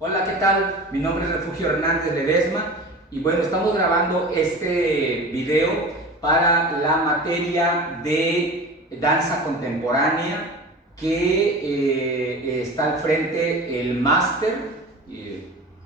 Hola, ¿qué tal? Mi nombre es Refugio Hernández Ledesma y bueno, estamos grabando este video para la materia de danza contemporánea que está al frente el máster,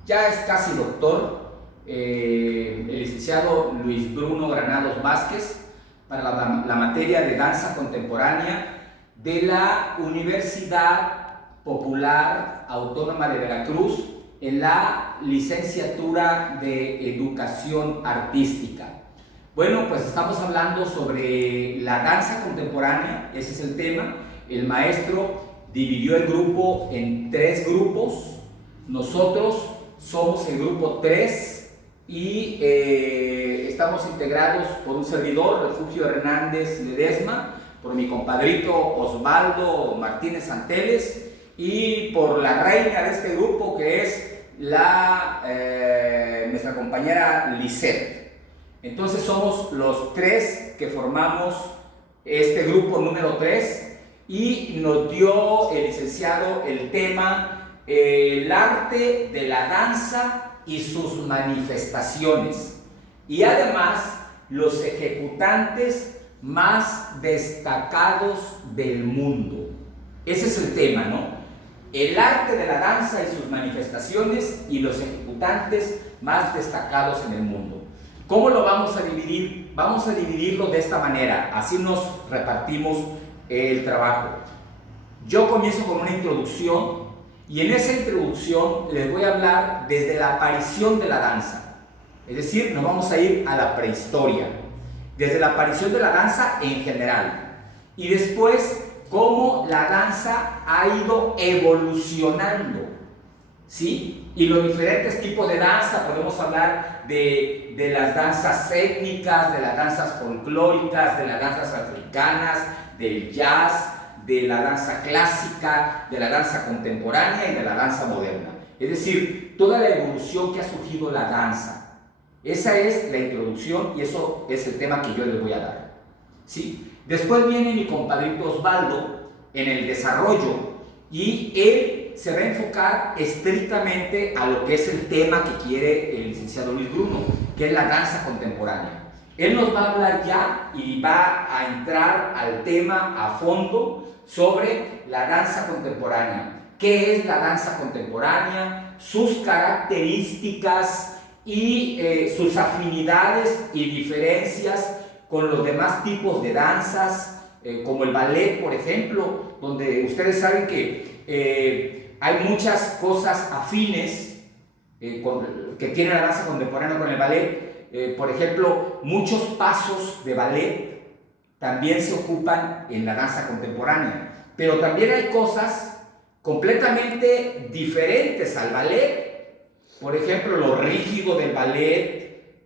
ya es casi doctor, el licenciado Luis Bruno Granados Vázquez, para la materia de danza contemporánea de la Universidad Popular Autónoma de Veracruz en la licenciatura de Educación Artística. Bueno, pues estamos hablando sobre la danza contemporánea, ese es el tema. El maestro dividió el grupo en 3 grupos. Nosotros somos el grupo 3 y estamos integrados por un servidor, Refugio Hernández Ledesma, por mi compadrito Osvaldo Martínez Santeles y por la reina de este grupo, que es nuestra compañera Lisette. Entonces somos los 3 que formamos este grupo número 3 y nos dio el licenciado el tema el arte de la danza y sus manifestaciones, y además los ejecutantes más destacados del mundo. Ese es el tema, ¿no? El arte de la danza y sus manifestaciones y los ejecutantes más destacados en el mundo. ¿Cómo lo vamos a dividir? Vamos a dividirlo de esta manera, así nos repartimos el trabajo. Yo comienzo con una introducción y en esa introducción les voy a hablar desde la aparición de la danza. Es decir, nos vamos a ir a la prehistoria, desde la aparición de la danza en general, y después cómo la danza ha ido evolucionando, ¿sí? Y los diferentes tipos de danza. Podemos hablar de las danzas étnicas, de las danzas folclóricas, de las danzas africanas, del jazz, de la danza clásica, de la danza contemporánea y de la danza moderna. Es decir, toda la evolución que ha surgido la danza. Esa es la introducción y eso es el tema que yo les voy a dar, ¿sí? Después viene mi compadrito Osvaldo en el desarrollo y él se va a enfocar estrictamente a lo que es el tema que quiere el licenciado Luis Bruno, que es la danza contemporánea. Él nos va a hablar ya y va a entrar al tema a fondo sobre la danza contemporánea. ¿Qué es la danza contemporánea? Sus características y sus afinidades y diferencias con los demás tipos de danzas, como el ballet, por ejemplo, donde ustedes saben que hay muchas cosas afines que tiene la danza contemporánea con el ballet. Por ejemplo, muchos pasos de ballet también se ocupan en la danza contemporánea, pero también hay cosas completamente diferentes al ballet. Por ejemplo, lo rígido del ballet,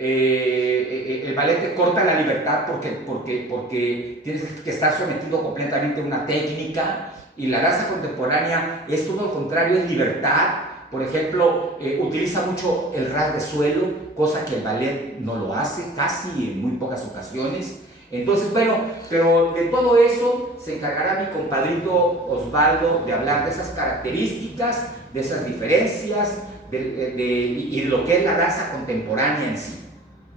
el ballet te corta la libertad porque tienes que estar sometido completamente a una técnica, y la danza contemporánea es todo lo contrario, es libertad. Por ejemplo, utiliza mucho el ras de suelo, cosa que el ballet no lo hace, casi en muy pocas ocasiones. Entonces, bueno, pero de todo eso se encargará mi compadrito Osvaldo de hablar de esas características, de esas diferencias y lo que es la danza contemporánea en sí.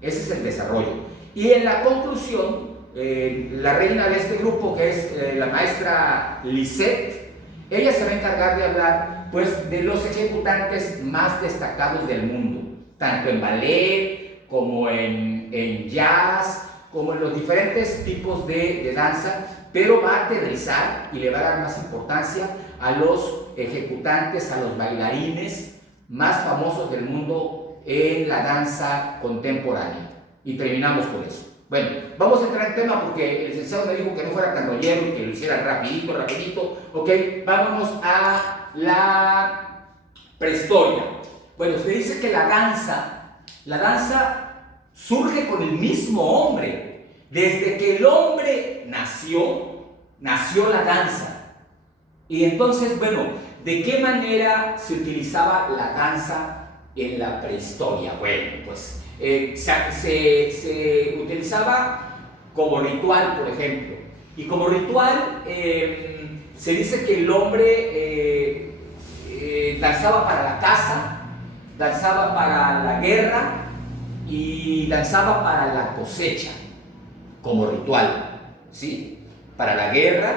Ese es el desarrollo. Y en la conclusión, la reina de este grupo, que es la maestra Lisette, ella se va a encargar de hablar pues de los ejecutantes más destacados del mundo, tanto en ballet como en jazz, como en los diferentes tipos de danza, pero va a aterrizar y le va a dar más importancia a los ejecutantes, a los bailarines más famosos del mundo en la danza contemporánea. Y terminamos con eso. Bueno, vamos a entrar en tema porque el licenciado me dijo que no fuera tan rollero y que lo hiciera rapidito. Ok, vámonos a la prehistoria. Bueno, se dice que la danza surge con el mismo hombre. Desde que el hombre nació la danza. Y entonces, bueno, ¿de qué manera se utilizaba la danza en la prehistoria? Bueno, pues se utilizaba como ritual, por ejemplo. Y como ritual se dice que el hombre danzaba para la caza, danzaba para la guerra y danzaba para la cosecha, como ritual, ¿sí? Para la guerra,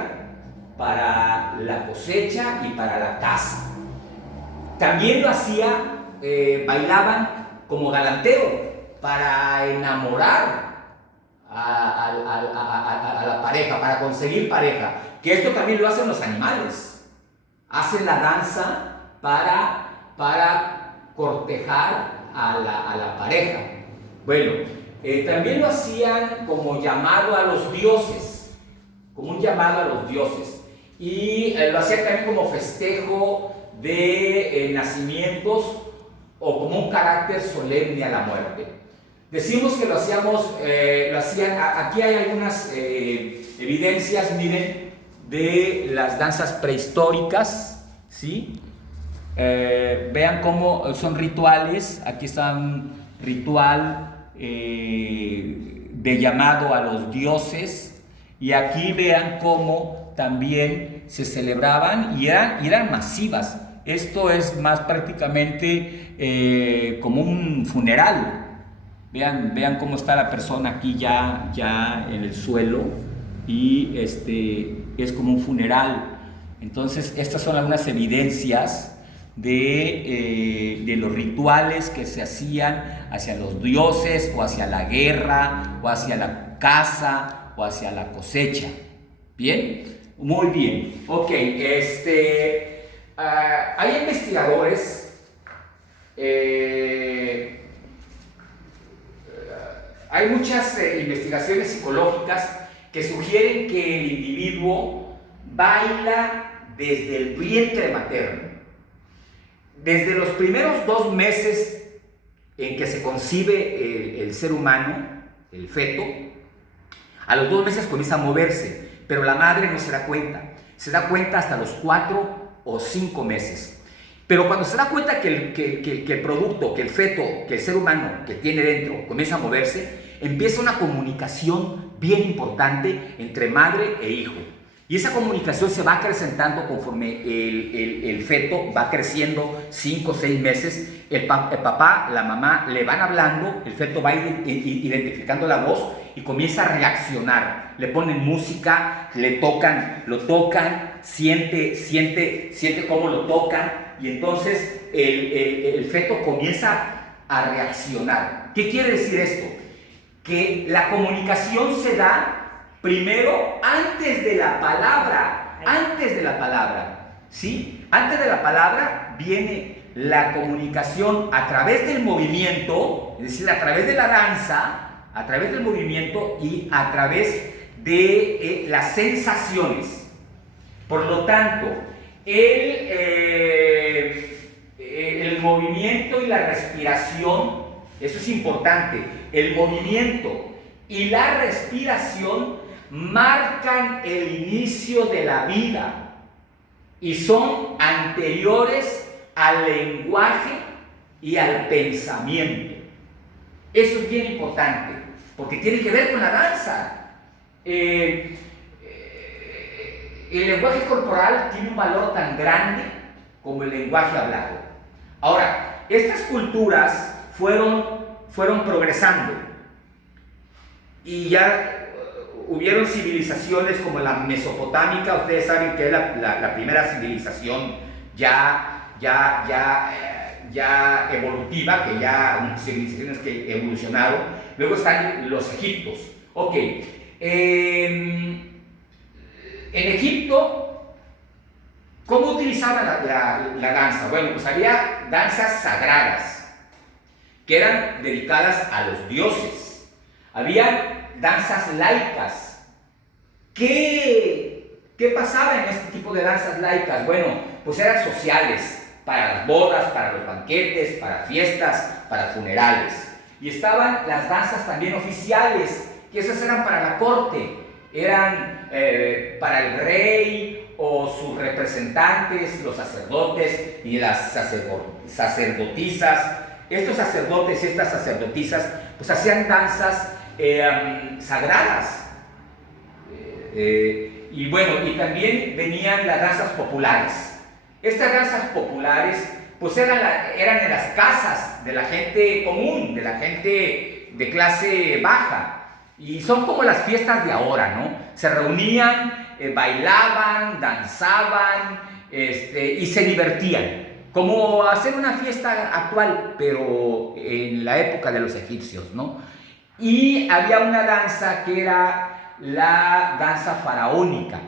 para la cosecha y para la caza. También lo hacía, bailaban como galanteo para enamorar a la pareja, para conseguir pareja. Que esto también lo hacen los animales. Hacen la danza para cortejar a la pareja. Bueno, también lo hacían como llamado a los dioses, como un llamado a los dioses. Y lo hacían también como festejo de nacimientos o como un carácter solemne a la muerte. Decimos que lo hacían, aquí hay algunas evidencias, miren, de las danzas prehistóricas, ¿sí? Vean cómo son rituales. Aquí está un ritual de llamado a los dioses, y aquí vean cómo también se celebraban y eran masivas. Esto es más prácticamente como un funeral. Vean cómo está la persona aquí ya en el suelo, y es como un funeral. Entonces, estas son algunas evidencias de los rituales que se hacían hacia los dioses, o hacia la guerra, o hacia la caza, o hacia la cosecha. ¿Bien? Muy bien. Ok, hay investigadores, hay muchas investigaciones psicológicas que sugieren que el individuo baila desde el vientre materno. Desde los primeros 2 meses en que se concibe el ser humano, el feto, a los 2 meses comienza a moverse, pero la madre no se da cuenta. Se da cuenta hasta los 4 o 5 meses. Pero cuando se da cuenta que el producto, que el feto, que el ser humano que tiene dentro comienza a moverse, empieza una comunicación bien importante entre madre e hijo. Y esa comunicación se va acrecentando conforme el feto va creciendo, 5 o 6 meses. El papá, la mamá le van hablando, el feto va identificando la voz y comienza a reaccionar. Le ponen música, lo tocan, siente cómo lo tocan, y entonces el feto comienza a reaccionar. ¿Qué quiere decir esto? Que la comunicación se da primero antes de la palabra, ¿sí? Antes de la palabra viene la comunicación a través del movimiento, es decir, a través de la danza, a través del movimiento y a través de las sensaciones. Por lo tanto, el movimiento y la respiración, eso es importante. El movimiento y la respiración marcan el inicio de la vida y son anteriores al lenguaje y al pensamiento. Eso es bien importante, porque tiene que ver con la danza. El lenguaje corporal tiene un valor tan grande como el lenguaje hablado. Ahora, estas culturas fueron progresando, y ya hubieron civilizaciones como la mesopotámica. Ustedes saben que es la primera civilización ya evolutiva, que ya civilizaciones que evolucionaron. Luego están los egiptos. Ok, en Egipto, ¿cómo utilizaban la danza? Bueno, pues había danzas sagradas que eran dedicadas a los dioses. Había danzas laicas. ¿Qué pasaba en este tipo de danzas laicas? Bueno, pues eran sociales, para las bodas, para los banquetes, para fiestas, para funerales. Y estaban las danzas también oficiales, que esas eran para la corte, eran para el rey o sus representantes, los sacerdotes y las sacerdotisas. Estos sacerdotes y estas sacerdotisas pues hacían danzas sagradas. Y bueno, y también venían las danzas populares. Estas danzas populares pues eran en las casas de la gente común, de la gente de clase baja. Y son como las fiestas de ahora, ¿no? Se reunían, bailaban, danzaban, y se divertían. Como hacer una fiesta actual, pero en la época de los egipcios, ¿no? Y había una danza que era la danza faraónica.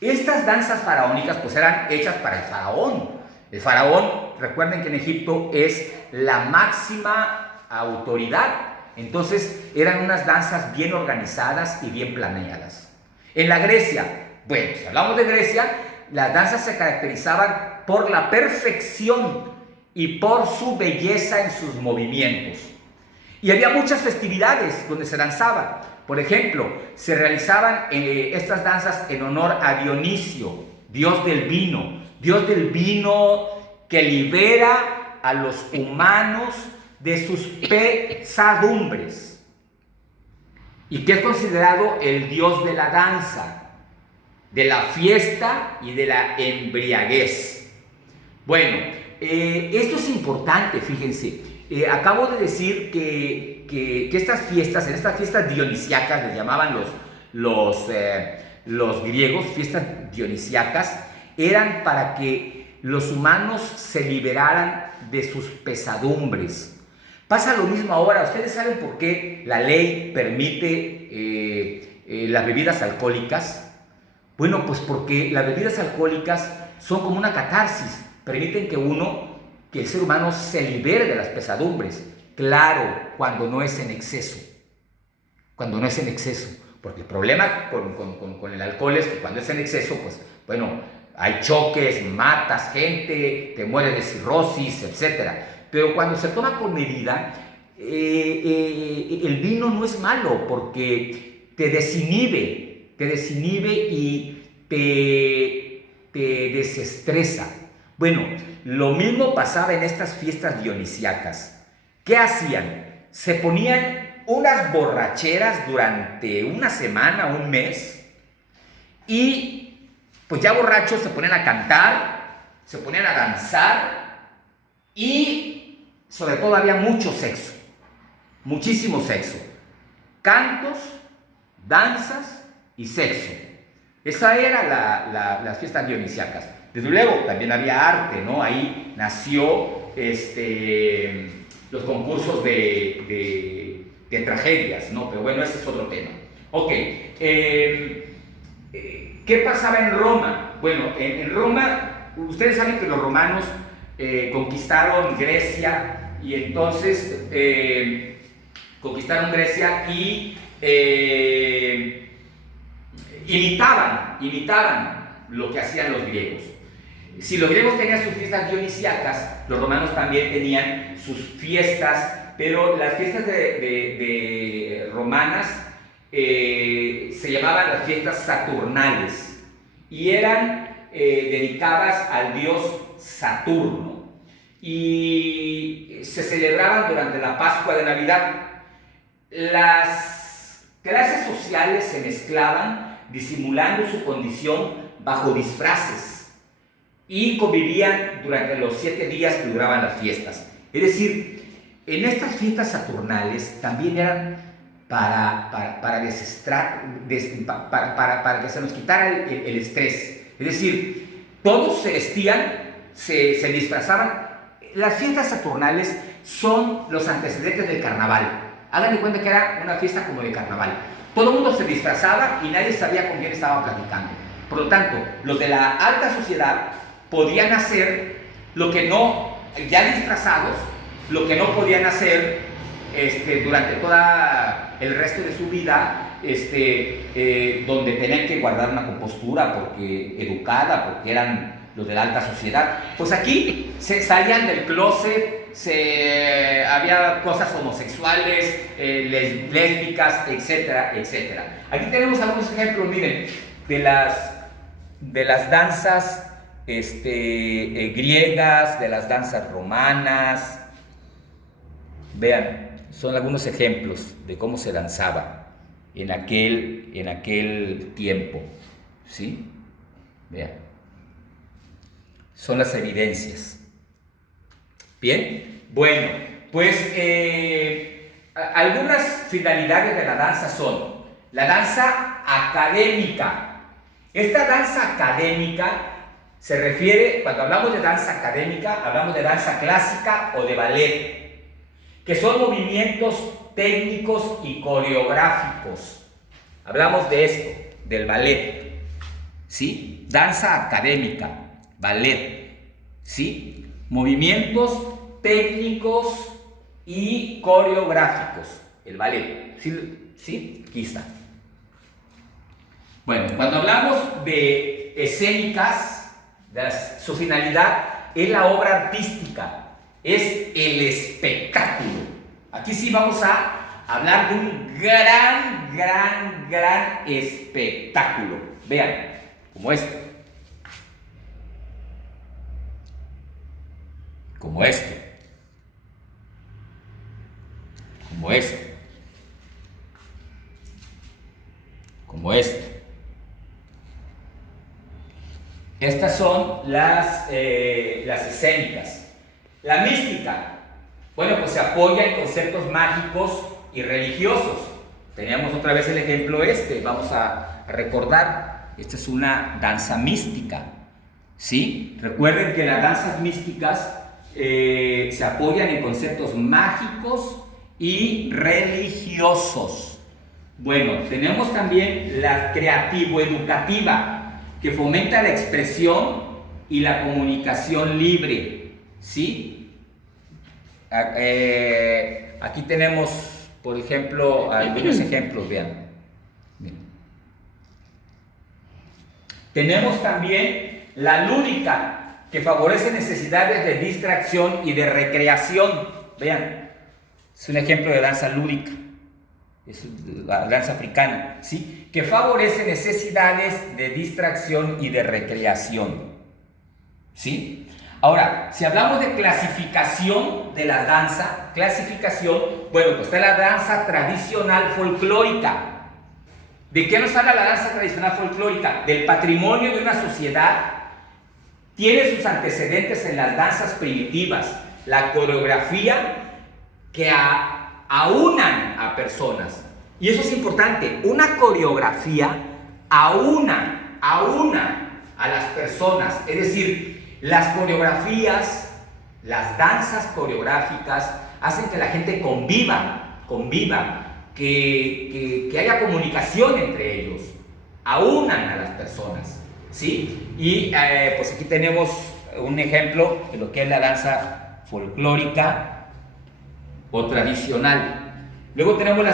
Estas danzas faraónicas pues eran hechas para el faraón. El faraón, recuerden que en Egipto es la máxima autoridad. Entonces eran unas danzas bien organizadas y bien planeadas. En la Grecia, bueno, si hablamos de Grecia, las danzas se caracterizaban por la perfección y por su belleza en sus movimientos. Y había muchas festividades donde se danzaba. Por ejemplo, se realizaban estas danzas en honor a Dionisio, dios del vino que libera a los humanos de sus pesadumbres y que es considerado el dios de la danza, de la fiesta y de la embriaguez. Bueno, esto es importante, fíjense. Acabo de decir que estas fiestas, en estas fiestas dionisíacas, les llamaban los griegos, fiestas dionisíacas, eran para que los humanos se liberaran de sus pesadumbres. Pasa lo mismo ahora. ¿Ustedes saben por qué la ley permite las bebidas alcohólicas? Bueno, pues porque las bebidas alcohólicas son como una catarsis, permiten que el ser humano se libere de las pesadumbres. Claro, cuando no es en exceso. Cuando no es en exceso. Porque el problema con el alcohol es que cuando es en exceso, pues, bueno, hay choques, matas gente, te mueres de cirrosis, etc. Pero cuando se toma con medida, el vino no es malo porque te desinhibe y te desestresa. Bueno, lo mismo pasaba en estas fiestas dionisíacas. ¿Qué hacían? Se ponían unas borracheras durante una semana, un mes, y pues ya borrachos se ponían a cantar, se ponían a danzar y sobre todo había mucho sexo, muchísimo sexo, cantos, danzas y sexo. Esa era las fiestas dionisíacas. Desde luego también había arte, ¿no? Ahí nació los concursos de tragedias, ¿no? Pero bueno, ese es otro tema. Ok, ¿qué pasaba en Roma? Bueno, en Roma, ustedes saben que los romanos conquistaron Grecia y entonces conquistaron Grecia y imitaban lo que hacían los griegos. Si los griegos tenían sus fiestas dionisíacas, los romanos también tenían sus fiestas, pero las fiestas de romanas se llamaban las fiestas saturnales y eran dedicadas al dios Saturno y se celebraban durante la Pascua de Navidad. Las clases sociales se mezclaban disimulando su condición bajo disfraces y convivían durante los 7 días que duraban las fiestas. Es decir, en estas fiestas saturnales también eran para que se nos quitara el estrés. Es decir, todos se vestían, se disfrazaban. Las fiestas saturnales son los antecedentes del carnaval. Hagan de cuenta que era una fiesta como de carnaval. Todo el mundo se disfrazaba y nadie sabía con quién estaba platicando. Por lo tanto, los de la alta sociedad podían hacer lo que no, ya disfrazados, lo que no podían hacer durante todo el resto de su vida, donde tenían que guardar una compostura educada, porque eran los de la alta sociedad. Pues aquí se salían del closet, había cosas homosexuales, lésbicas, etcétera, etcétera. Aquí tenemos algunos ejemplos, miren, de las danzas griegas, de las danzas romanas. Vean, son algunos ejemplos de cómo se danzaba en aquel tiempo, ¿sí? Vean. son las evidencias. Bien, bueno, pues algunas finalidades de la danza son la danza académica. Esta danza académica se refiere, cuando hablamos de danza académica, hablamos de danza clásica o de ballet, que son movimientos técnicos y coreográficos. Hablamos de esto, del ballet, ¿sí? Danza académica, ballet, ¿sí? Movimientos técnicos y coreográficos, el ballet, ¿sí? ¿Sí? Aquí está. Bueno, cuando hablamos de escénicas, su finalidad es la obra artística, es el espectáculo. Aquí sí vamos a hablar de un gran espectáculo. Vean, como este. Como este. Como este. Como este. Estas son las escénicas. La mística, bueno, pues se apoya en conceptos mágicos y religiosos. Teníamos otra vez el ejemplo vamos a recordar. Esta es una danza mística, ¿sí? Recuerden que las danzas místicas se apoyan en conceptos mágicos y religiosos. Bueno, tenemos también la creativo-educativa, que fomenta la expresión y la comunicación libre, ¿sí? Aquí tenemos, por ejemplo, algunos ejemplos, vean. Bien. Tenemos también la lúdica, que favorece necesidades de distracción y de recreación. Vean, es un ejemplo de danza lúdica. Es la danza africana, ¿sí? Que favorece necesidades de distracción y de recreación, ¿sí? Ahora, si hablamos de clasificación de la danza, bueno, pues está la danza tradicional folclórica. ¿De qué nos habla la danza tradicional folclórica? Del patrimonio de una sociedad. Tiene sus antecedentes en las danzas primitivas, la coreografía que aunan a personas. Y eso es importante. Una coreografía aúna a las personas. Es decir, las coreografías, las danzas coreográficas hacen que la gente conviva, que haya comunicación entre ellos, aunan a las personas, ¿sí? Y pues aquí tenemos un ejemplo de lo que es la danza folclórica o tradicional. Luego tenemos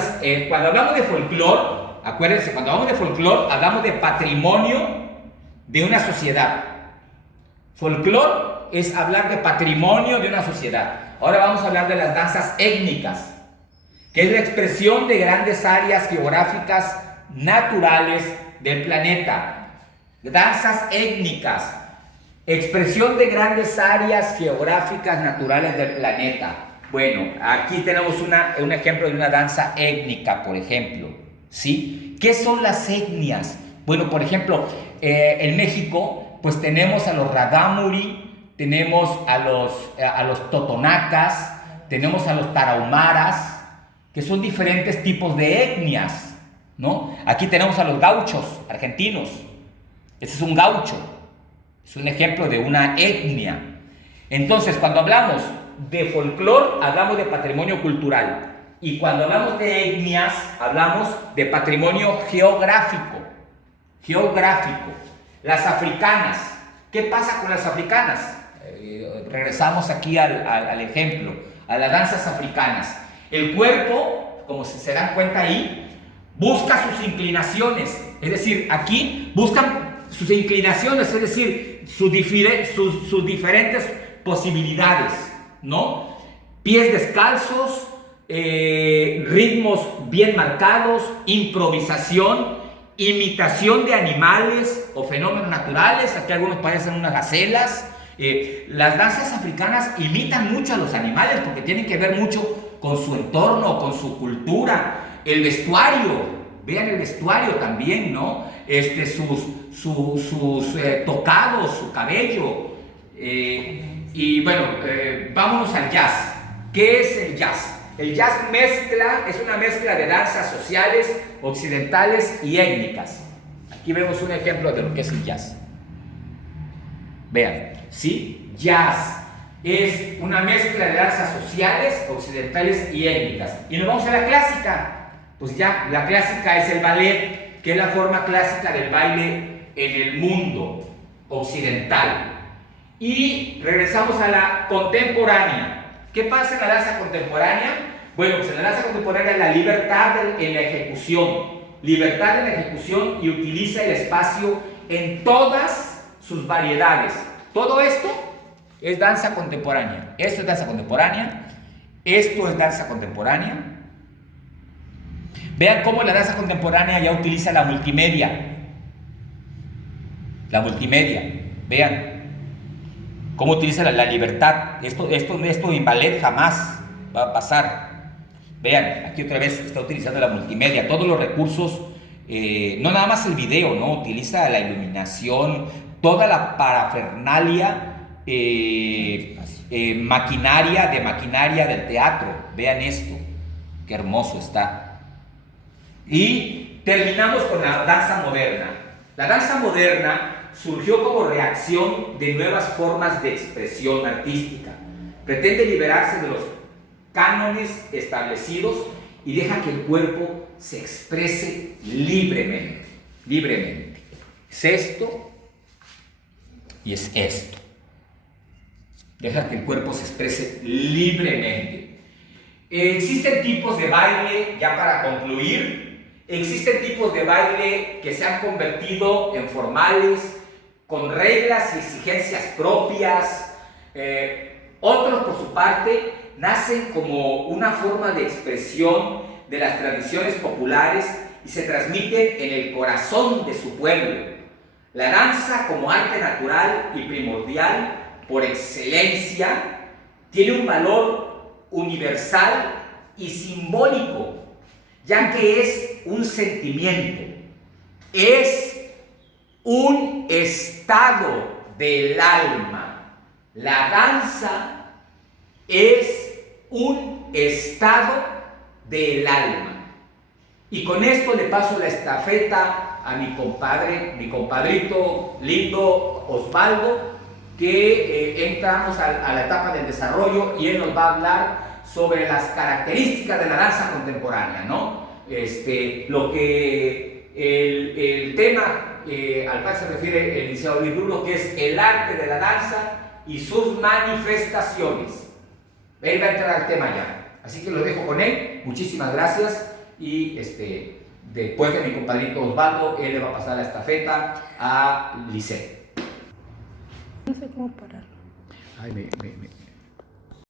cuando hablamos de folclore, acuérdense, cuando hablamos de folclore, hablamos de patrimonio de una sociedad. Folclore es hablar de patrimonio de una sociedad. Ahora vamos a hablar de las danzas étnicas, que es la expresión de grandes áreas geográficas naturales del planeta. Danzas étnicas, expresión de grandes áreas geográficas naturales del planeta. Bueno, aquí tenemos un ejemplo de una danza étnica, por ejemplo, ¿sí? ¿Qué son las etnias? Bueno, por ejemplo, en México, pues tenemos a los rarámuri, tenemos a los totonacas, tenemos a los tarahumaras, que son diferentes tipos de etnias, ¿no? Aquí tenemos a los gauchos argentinos. Este es un gaucho, es un ejemplo de una etnia. Entonces, cuando hablamos de folclore, hablamos de patrimonio cultural. Y cuando hablamos de etnias, hablamos de patrimonio geográfico. Las africanas. ¿Qué pasa con las africanas? Regresamos aquí al ejemplo, a las danzas africanas. El cuerpo, como se dan cuenta ahí, busca sus inclinaciones. Es decir, aquí buscan sus inclinaciones, es decir, sus diferentes posibilidades, ¿no? Pies descalzos, ritmos bien marcados, improvisación, imitación de animales o fenómenos naturales. Aquí algunos parecen unas gacelas. Las danzas africanas imitan mucho a los animales porque tienen que ver mucho con su entorno, con su cultura. El vestuario, vean el vestuario también, ¿no? Sus tocados, su cabello. Y bueno, vámonos al jazz. ¿Qué es el jazz? El jazz es una mezcla de danzas sociales, occidentales y étnicas. Aquí vemos un ejemplo de lo que es el jazz. Vean, ¿sí? Jazz es una mezcla de danzas sociales, occidentales y étnicas. Y nos vamos a la clásica. Pues ya, la clásica es el ballet, que es la forma clásica del baile en el mundo occidental. Y regresamos a la contemporánea. ¿Qué pasa en la danza contemporánea? Bueno, pues en la danza contemporánea la libertad en la ejecución. Libertad en la ejecución y utiliza el espacio en todas sus variedades. Todo esto es danza contemporánea. Esto es danza contemporánea. Esto es danza contemporánea. Vean cómo la danza contemporánea ya utiliza la multimedia. La multimedia. Vean cómo utiliza la libertad. Esto en ballet jamás va a pasar. Vean, aquí otra vez está utilizando la multimedia, todos los recursos, no nada más el video, ¿no? Utiliza la iluminación, toda la parafernalia, maquinaria del teatro. Vean esto, qué hermoso está. Y terminamos con la danza moderna. La danza moderna surgió como reacción de nuevas formas de expresión artística. Pretende liberarse de los cánones establecidos y deja que el cuerpo se exprese libremente. Libremente. Es esto y es esto. Deja que el cuerpo se exprese libremente. Existen tipos de baile, ya para concluir, existen tipos de baile que se han convertido en formales, con reglas y exigencias propias. Otros, por su parte, nacen como una forma de expresión de las tradiciones populares y se transmiten en el corazón de su pueblo. La danza, como arte natural y primordial por excelencia, tiene un valor universal y simbólico, ya que es un sentimiento, es un estado del alma. La danza es un estado del alma. Y con esto le paso la estafeta a mi compadrito lindo Osvaldo, que entramos a la etapa del desarrollo y él nos va a hablar sobre las características de la danza contemporánea, ¿no? Lo que el tema al cual se refiere el licenciado Luis Rulo, que es el arte de la danza y sus manifestaciones. Él va a entrar al tema ya. Así que lo dejo con él. Muchísimas gracias. Y después de mi compadrito Osvaldo, él le va a pasar la estafeta a Lisette. No sé cómo pararlo. Ay,